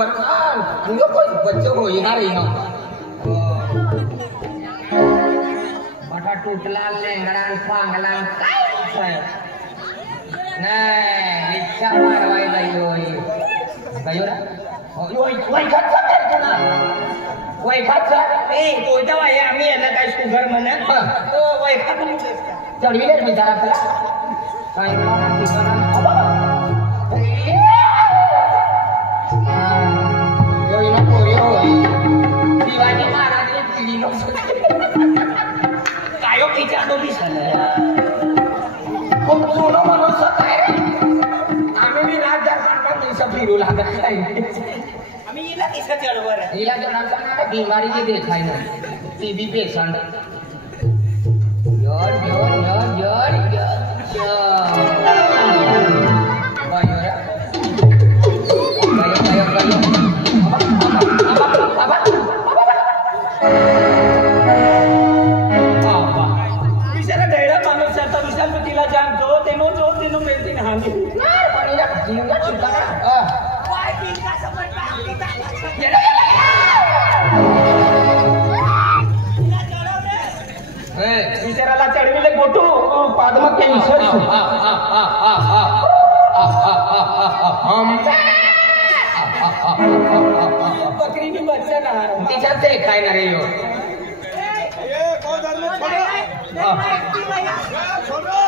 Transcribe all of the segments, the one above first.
Quran. Enggak kok बच्चों को ये ना रही ना. Mata tutelan lengaran panggalan kai. Nah, licak marwai bayoi. Bayoi. Oh, yoi kacak kan? Woi kacak. Tôi tahu ya, kami anak guys sugar mana? Oh, woi kacak. Jadi lihat bicara apa? Kain orang bicara apa? Yoi nak yoi. Diwajib marah dia pilih. Kayo kita tu bisa lah. Kau suruh manusia kaya. Kami ni raja sampai bisa biru lah kaya. Kami ilah kisah jalan barat. Ilah jalan sana बीमारी के देखाई ना. TB patient. Yor. Bayo. Apa? Bicara daerah manusia tulisan petilah janto, teno penting hamil. Nah, paling nak jiwa cinta kan? Wah, kita sebentar kita. बिचारा ला चढ़विले गोटू पादमा के ईश्वर बकरी की बच्चा ना टीचर से खाई ना रही हो ये कौन धर्म छोड़ो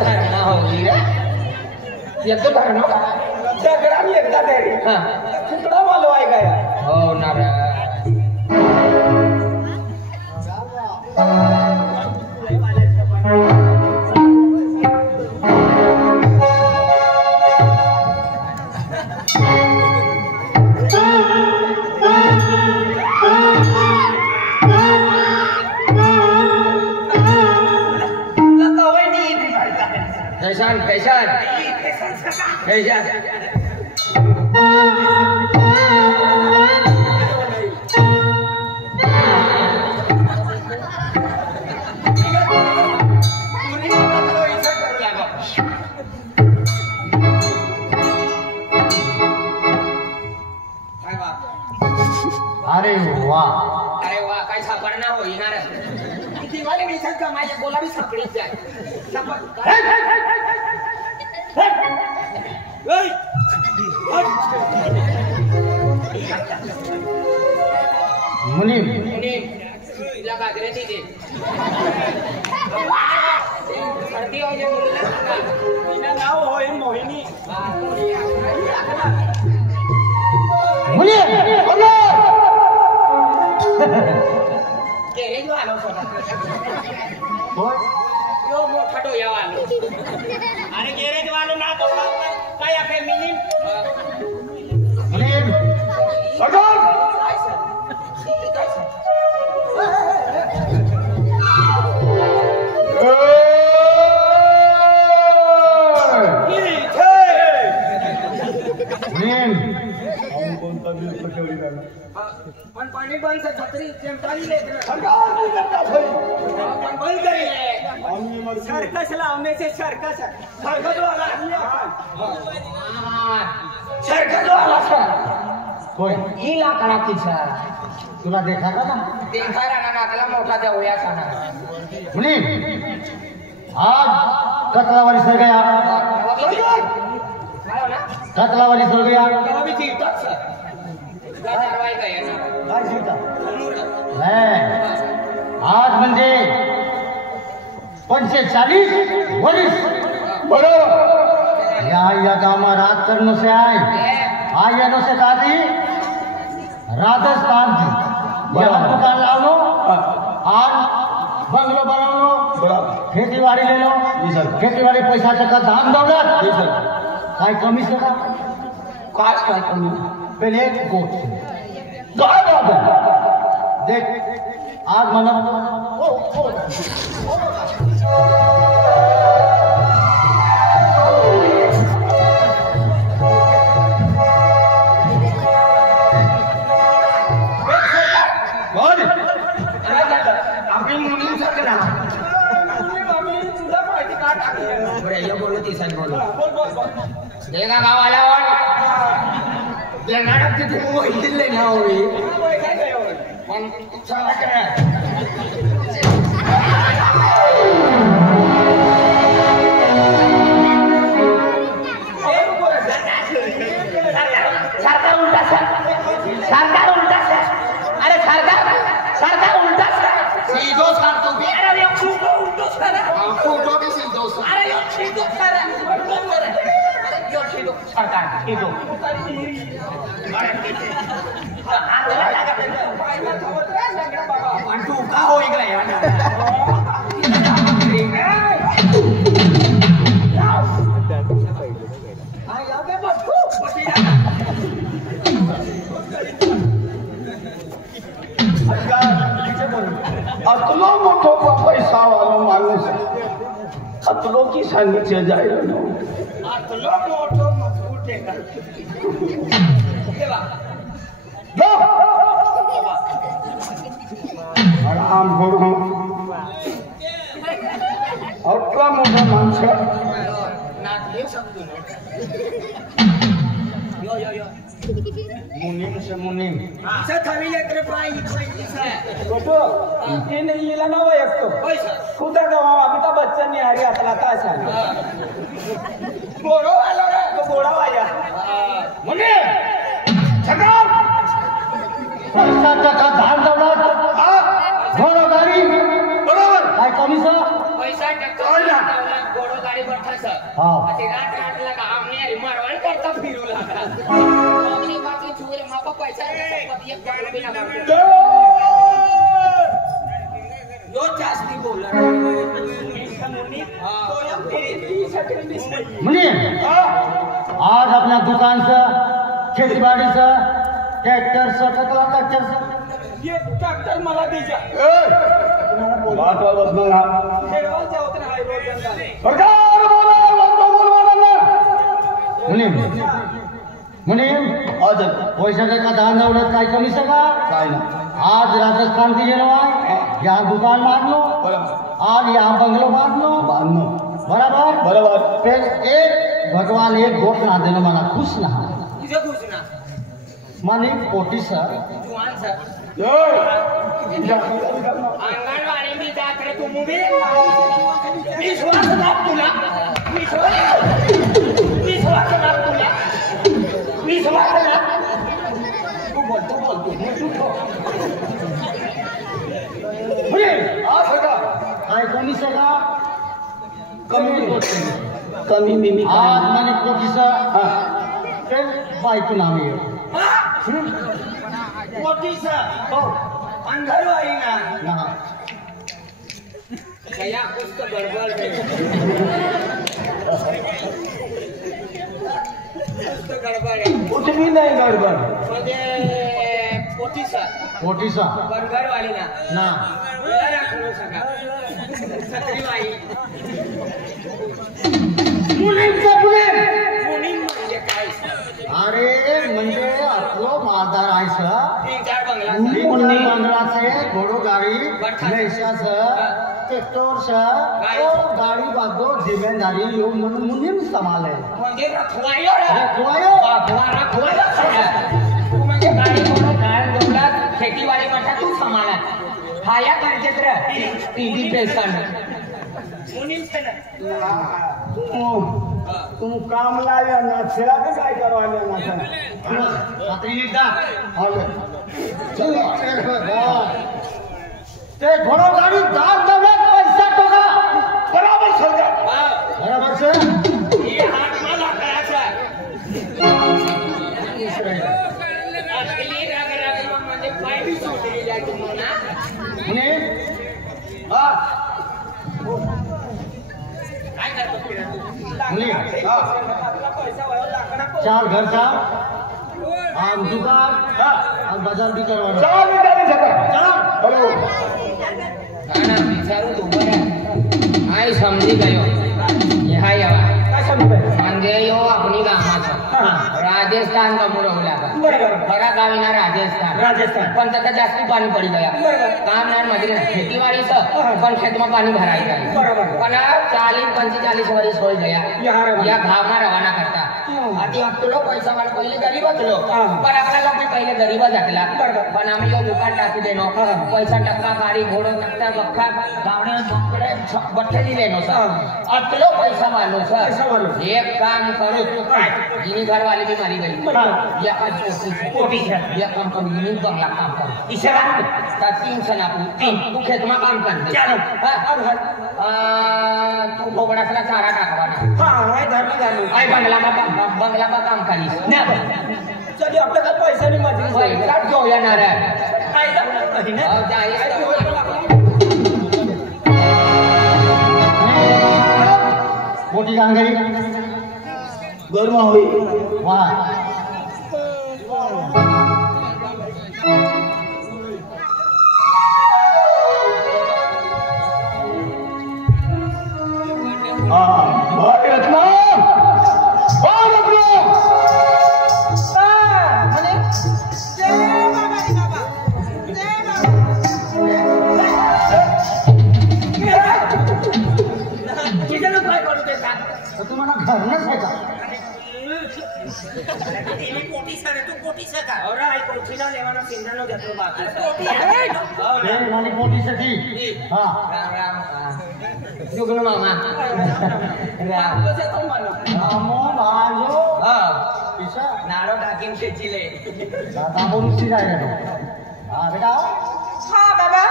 धरना होगी रे ये तो धरना झगड़ा भी एकता तेरी हाँ टुकड़ा वालो आएगा यार हो ना रे कैसा अरे वाह काय सापडना होईना रे दिवाळी मिसळ का माझ्या बोला भी सापडीच आहे मुनीम तिला गाजरे दे सर्दी हो जाए मुलीला सांगा तिला नाव होय मोहिनी मुली बोलो केले जो आलो होय यो मोठा डोया वालो अरे गॅरेज वालो ना तो काय आहे मिनिम मुनीम सगळ पण पाणी बंद छत्री चेमटाली लेकर पण बंद करेले सर्कस लावण्याचे सर्कस वाला कोण ही लाकडा किसा तुला देखा का ना नाकाला मोठा जाऊया सांगा मुनी आज कतलावारी सर गया कतलावारी सर गया अभी ठीक था सर आज म्हणजे 45 वर्ष बरोबर या गामा राजकारण से आए आयनों से दादी राजस्थान की यहाँ दुकान लाओ आज बंगलो बनाओ खेती बाड़ी ले लो खेती बाड़ी पैसा टका दाम दौलत काय कमी से काय कमी पहले गोट देख आज मना देखा गावाला देणार तिथे वहिलेले ना होई पण चला काय सरकार उलटा सर अरे सरकार उलटा सर सीधो सर तो भी अरे ये उलटो सर उलटो भी सीधो सर अरे ये सीधो सर उलटो सर अरे ये सीधो सरकार सीधो हाथ लगा के पायला थोत रे सगळा बाबा पण तू का होई गया हाय लागे बसू बसिया अतलो मोठो पैसा वाला माणूस अतलो की सांगितले जाईल अतलो मोठो मजबूत आराम करू अतला मोठा माणूस मुनीम से मुनीम से थवी लेकर पाई फोटो ये नहीं लेला ना वो एक तो खुदा का वहां अमिताभ बच्चन ने आ गया अपना का सा घोड़ा वाला रे तो घोड़ा वाला मुनीम सरकार पैसा टका धान दौलत घोड़ा गाड़ी बराबर काय कमीसा पैसा टका घोड़ा गाड़ी बैठा सर हां अति रात लगा हमने मारवाड़ करता फिरू लगा पैसा यो जास्ती बोल आज अपना दुकान से खेती बाड़ी से ट्रैक्टर से कतला ट्रैक्टर से ये ट्रैक्टर मला दीजा बात बस ना खेड़वा जा उतना हाई रोड जनता सरकार बोला बोलवाना ना मुनीम आज पैसा का दान दौलत काय कमी सका काय ना आज राजस्थान की जेल यहाँ दुकान मान लो आज यहाँ बंगलो मान लो बराबर बराबर फिर एक भगवान एक गोट ना देना माना खुश ना माने पोटी सर जुआन सर आंगणवाडी में जाकर तुम भी विश्वास ना तुला विश्वास ना तुला विश्वास ना तू बोलतो काय कमी सका कमी मिमी आज माने पोटीसा ते बायको नाम आहे पोटीसा हो अंगरवाडी ना क्या कुछ तो गड़बड़ है तो गड़बड़ है कुछ भी नहीं गड़बड़ म्हणजे पोटीसा बंगारवाली ना राखू सका छत्रीबाई मुलीम म्हणजे काय अरे म्हणजे आपलो मालदार आहे सर तीन बंगला से घोड़ो गाड़ी नैशा से ट्रैक्टर से गाड़ी बादो जिम्मेदारी यो मुनीम संभाले म्हणजे रखवायो म्हणजे गाड़ी घोड़ो गाय दौलत खेती वाली मठा तू संभाला खाया करके तेरा टीवी पैसा मुनीम से ना तुम काम लाया ना छेड़ा के काय करवाले ना छात्री दा हाले चलो ते घोड़ो गाड़ी दान दौलत पैसा टका बराबर समझा बराबर से ये हाथ माला कराचा क्लियर अगर म्हणजे पाय भी सुटली जाय तुम्हाला ने हां काय करतो फिरत चार घर का आम दुकान और बाजार भी करवाना चलो हेलो खाना विचारू तो बरे आई समझी गयो यहाँ यावा काय समझे म्हणजे यो अपनी गावाचा राजस्थान का मुरवला बरोबर बरा गावीना राजस्थान पण त्याचा जास्ती पाणी पडी गया काम ना मध्ये खेतीवाडी स पण खेतमा पाणी भरायचं बरोबर पण 40-45 वर्ष होई गया या भावना रवाना करता आधी आपलो पैसा मला पहिले गरीबच लो पण आपल्याला मी पहिले गरीब झाला पण आम्ही यो दुकान टाकी देनो पैसा टक्का गाडी घोडो टक्का बक्का गावडे बकरे बट्टे दिले नो सर आपलो पैसा वालो सर एक काम करो जिनी घर वाले की मारी गई या कोटी या कंपनी में बंगला काम कर इशारा का 3 सना तू खेत में काम कर चलो तू बोबडासला चारा टाकवाना हाय धर्म घालू आय बंगला में काम करीस ना चल आपल्याला पैसा नाही माझी पैसा घेऊ येणार आहे फायदा नाही ना जाय मोठी गांगरी गरमा होई वाह तुम्हाला घरनच आहे का पोटी सर तू पोटी सर का और आई पोटीला लेवाना सिंधनो घेतो बाकी पोटी आहे हे नाली पोटीसाठी हां राम राम जुगणू मामा राम कसे तो मानो रामो भाजो हां पिसा नारो टाकीन शेचीले दादा बोलूची जायला हां बेटा हां बाबा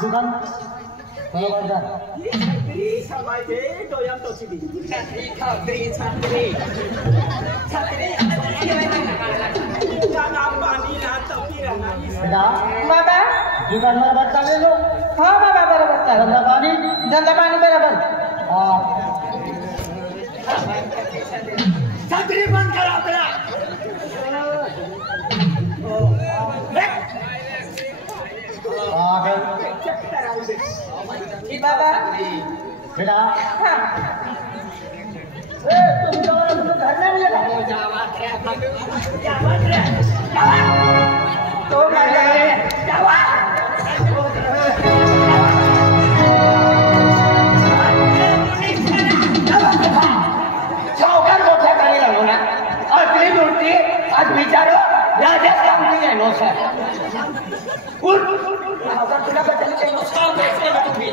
दुकान बरोबर जा छत्री समाजे डोयाम टोचली छत्री छत्री का नाम पाणी ना तपी राहणार बेटा बाबा दुकान बरोबर चालले लो हां बाबा बरोबर धंदा पाणी बरोबर हां छत्री बंद करा आपला बाबा बेटा हां तुम्ही घर नाही गेला तो जावा चौकार मोठ्या गाडी लागलो ना आपली मूर्ती आज विचारो राजाच काम नाही आहे नो सर तुला बद्दल काही नुसतं बेसले ना तुम्ही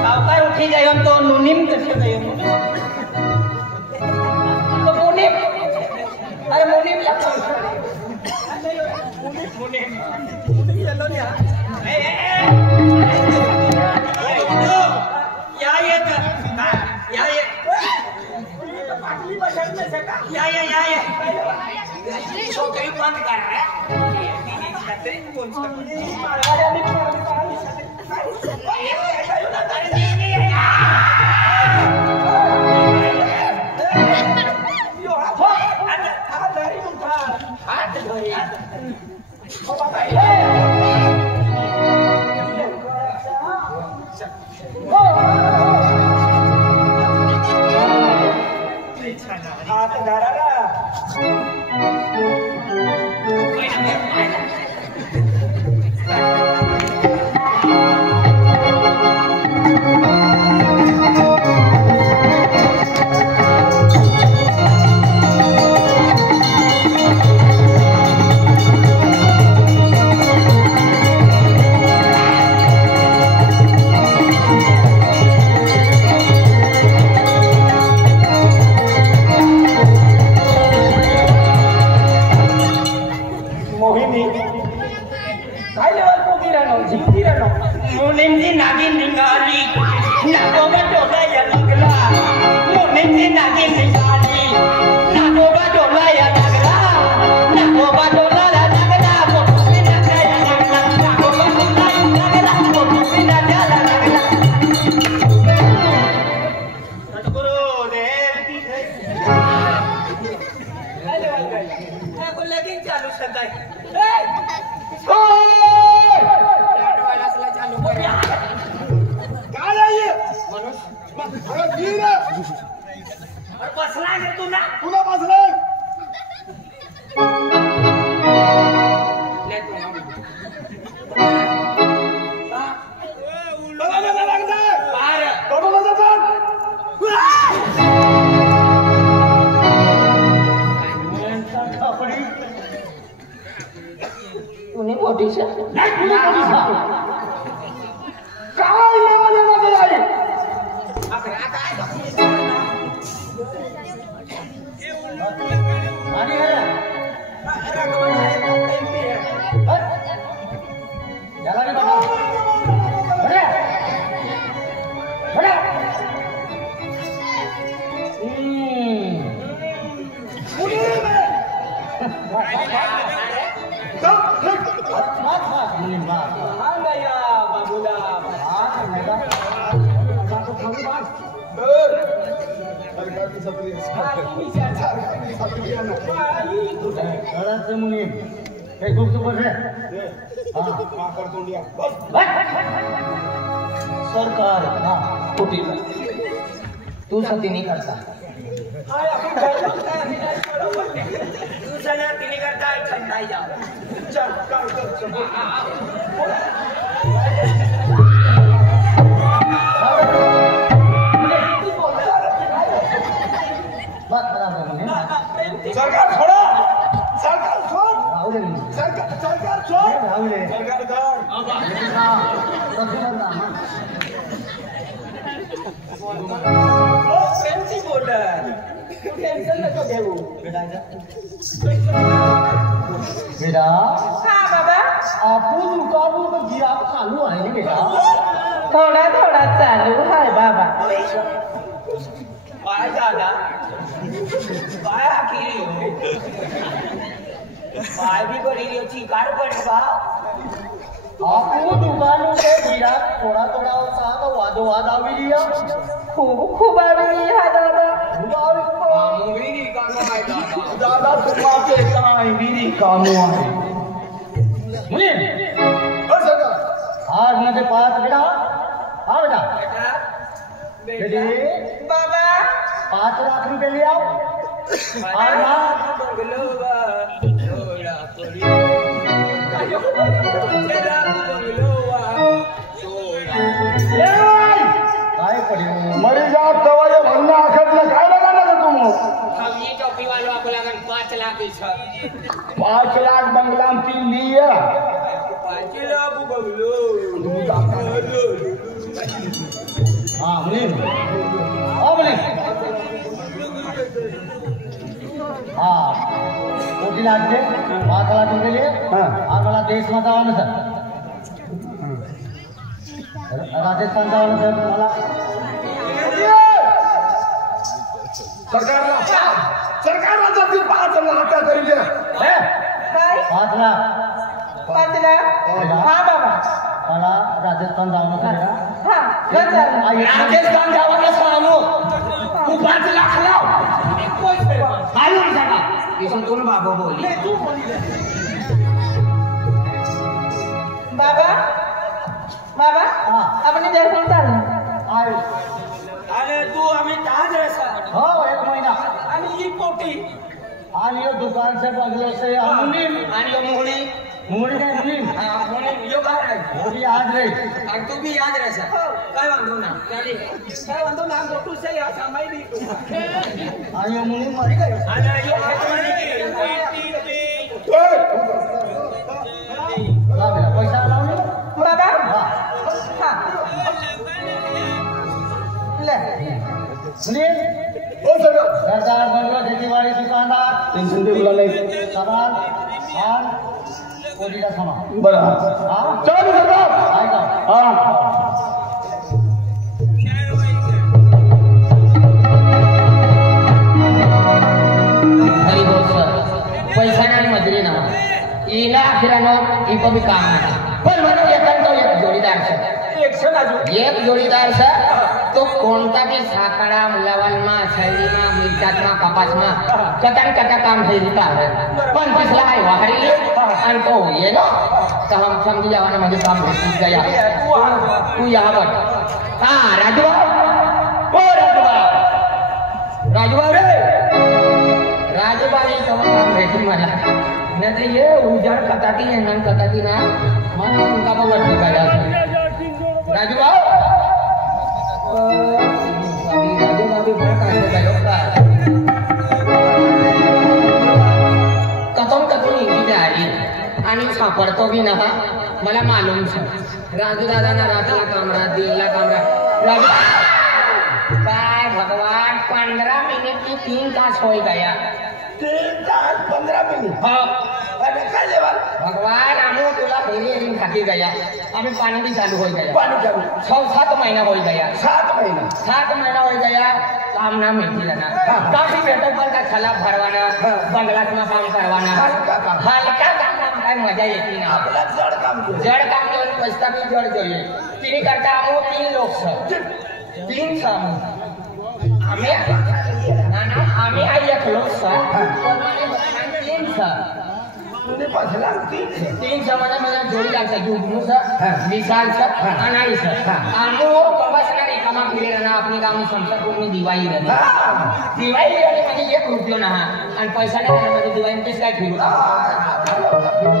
सावकार उठी जायो तो नुनीम कसे जायो तो मुनीम अरे मुनीम छोकरी बंद कर हात धरा मुलींची नागिन निघाली नागोबा डोलाया लागला मुलींची नागिन निघाली नागोबा डोलाया लागला नागोबा डोलाया लागला मोठू नाचायला लागला नागोबा डोलाया लागला मोठू नाचायला लागला सद्गुरु देव की लगीन चालू सकाळी बसला गे तू ना तुला बसलाय ले तू पोलीस नाही कुणी पोलीस काय लेवा देवा नाही आणि याला नाही बघा बरे बरे सरकार कुठे तू सती नाही करता तू सना तिने करता छंदाई जा सरकार छोड़ा सरकार छोड़ सरकार छोड़ सरकार बेटा हाँ बाबा आपण रुकावू तर गिराव चालू आहे ना बेटा थोड़ा थोड़ा चालू है बाबा काय दादा काय आखिरी काय भी बड़ी अच्छी कार पड़ेगा आपण दुकानों पे गिराव थोड़ा थोड़ा होता तो वादो वाद आवी लिया खूब आवेली है दादा मुंगरी कानो आहे दादा दादा तुम्हारे काय मेरी कामों आहे मुझे आज मध्ये 5 बेटा हाँ बेटा बेटे बाबा 5 लाख रुपए ले आओ और ना काय पडे मरी जा तवाय भन्ना आखतला काय लगाना का तुम हम ये टोपी वालों को लगन 5 लाख ही 5 लाख बंगला में तीन नहीं है 5 लाख बंगलो हाँ मुनीम हाँ मुनीम हाँ 2 लाख दे 5 लाख रुपए लिए हाँ आम्हाला देश में जाओ ना सर राजस्थान जाओ ना सर तुम्हाला सरकारला जर 5 लाख तरी दे है काय 5 लाख 5 लाख हाँ बाबा मला राजस्थान जाओ ना सर हाँ घर चल राजस्थान जावाला सांगू तू 5 लाख लाव काय होईल सांगा इथून कोण बाबा बोलले बाबा बाबा हाँ अपने जैसे चल आय अरे तू आम्ही 10 दिवस हो 1 महिना आणि ही पोटी आणि यो दुकान से बगलो से मुनीम आणि यो मोहणी मुनी काय मुनीम मोहणी यो बाहेर आहे वो भी आज रही आणि तू बी याद राहसा काय वांधो ना काय वांधो ना गोटू से या समय दी आणि यो मुनीम मरी गयो आणि यो खेतवाडी ला बेटा पैसा लावले बाबा हाँ ले मुनीम हो सरकार सरदार बंगला खेतीवाड़ी दुकानदार टेंशन दे बोला नाही सामान और कोडी का सामान बरं हाँ चला सरकार आएगा हां हरी बोल सर पैसा नाही मजुरी ना इला फिरानं इको भी काम नाही पण म्हणून येतात तो एक जोडीदार सर एक जोडीदार सर तो कोणता भी साकडा मुलावालमा शैलीमा मिरचातमा कपासमा कटा काम થઈ રીતા है पण पिछला है वाहरी आणि तो ये ना तो हम समझ जावाना म्हणजे काम भेट गया तू यहाँ पर हाँ राजूबा ओ राजूबा रे राजूबा ने तो काम भेटी मला नहीं तो ये उजाड़ कटाती है नन कटाती ना मन उनका बहुत निकाला राजूबा राजूबा भी बड़ा काम गयो का कथम कथम इंगी जारी आणि सापडत तो भी ना मला मालूम छे राजू दादा ना रातला कामरा दिनला कामरा राजू काय भगवान 15 मिनिट की 3 तास हो गया 3 तास 15 मिनिट हाँ अरे काय लेवा भगवान आमो तुला फेरी खाती गया अभी पानी भी चालू हो गया पानी चालू 6-7 महीना हो गया 7 महीना 7 महीना हो गया काम ना मिलती ना काफी बेटर पर का छला भरवाना बंगला में काम करवाना हल्का काम काय मजा येती ना आपला जड काम केलं जड़ काम में पैसा भी जड़ चाहिए तिनी करता हम 3 लोग सर 3 सम आम्ही आई एक लोग सर पण मला 3 सर तुने बसला 3 जमाना मला जोडी लागता जुगनू सर मिसाल सर अनाई सर आमो प्रवासना रे कामा फिरे ना अपनी गाव संसार पूर्ण दिवाळी रहती दिवाळी रे म्हणजे 1 रुपया ना आणि पैसा नाही ना म्हणजे दिवाळी तेच काय फिरू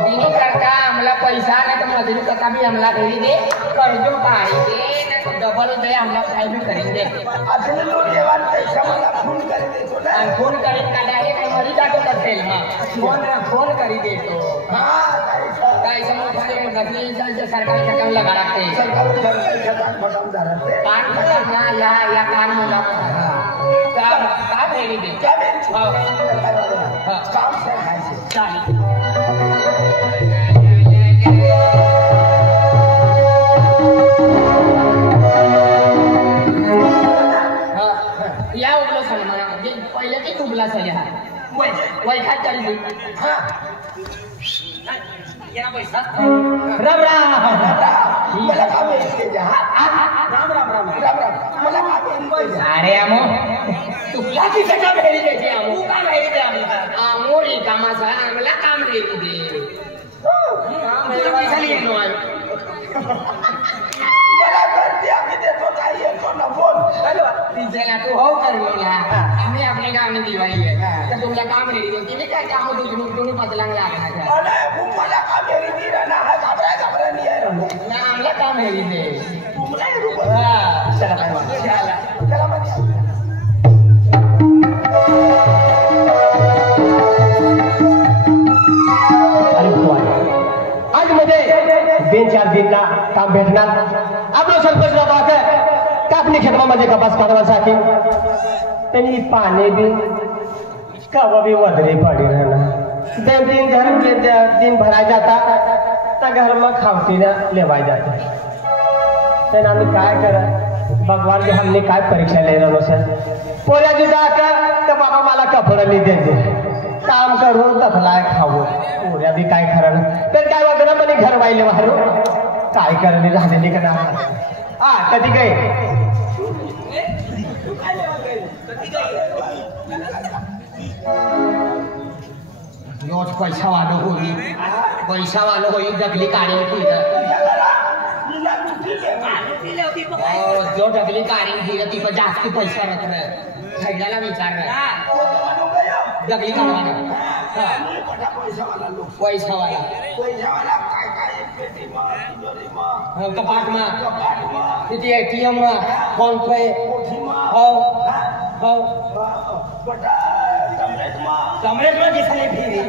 तिनी करता आम्हाला पैसा नाही तर मजुरी कथा भी आम्हाला घरी दे कर्जो पाणी दे ना तो डबल दे आम्हाला काय भी करेन दे असले लोक येवान पैसा मला फोन कर देतो ना आणि फोन करीत का डायरेक्ट काय मरी जातो असेल मग फोन करी देतो काय समोर खाली घटली सरकारी ठिकाण लगा लागते कान फटाक ना या कान मुला का भेटी दे काम से खायचे चालेल या उगलो सलमान म्हणजे पहिले ते तुबला सही हा वय खात चालली हा येना पैसा राम राम मला काम येते राम राम राम राम राम मला काम येते अरे आमो तुला की कसा भेटी देते आमो तू का भेटी दे आमो रे कामाचा आम्हाला काम भेटी दे मला पैसा लिहिनो आहे मला करते आम्ही देतो काही येतो ना फोन तिला तू हो कर मला आम्ही आपल्या गावाने दिवाळी आहे तर तुला काम रेडी होती मी काय काम तुम्ही पतलांग लागणार अरे मला काम येते ना हा घाबरा नाही आहे ना आम्हाला काम रेडी दे तुम्हाला चला काय चला म्हणजे आज मध्ये 2-4 दिन ना काम भेटणार आपलं सरपंच बाबा कापणी क्षेत्रामध्ये कपास काढण्यासाठी त्यांनी पाणी भी कवा भी वदरे पड़ी रहना 2-3 घर में दिन भरा जाता तो घर में खावती ना लेवाई जाते तेन आम्ही काय करा भगवान के हमने काय परीक्षा ले रहा सर पोऱ्या जुदा का बाबा मला कपड़ा ली दे काम करू तसलाय खाऊ पोऱ्या भी काय खरं तर काय वगैरे म्हणे घर वाहिले मारू काय करणे झालेली का ना हा कधी काय रोज पैसा वालो होई डगली काढी होती जो डगली काढी दिलं ती पण जास्त पैसा रखलं खायला विचार डगली काढवाना पैसावाला कपाट में किती एटीएम फोन पे हो कमरेज में दिसली फिरी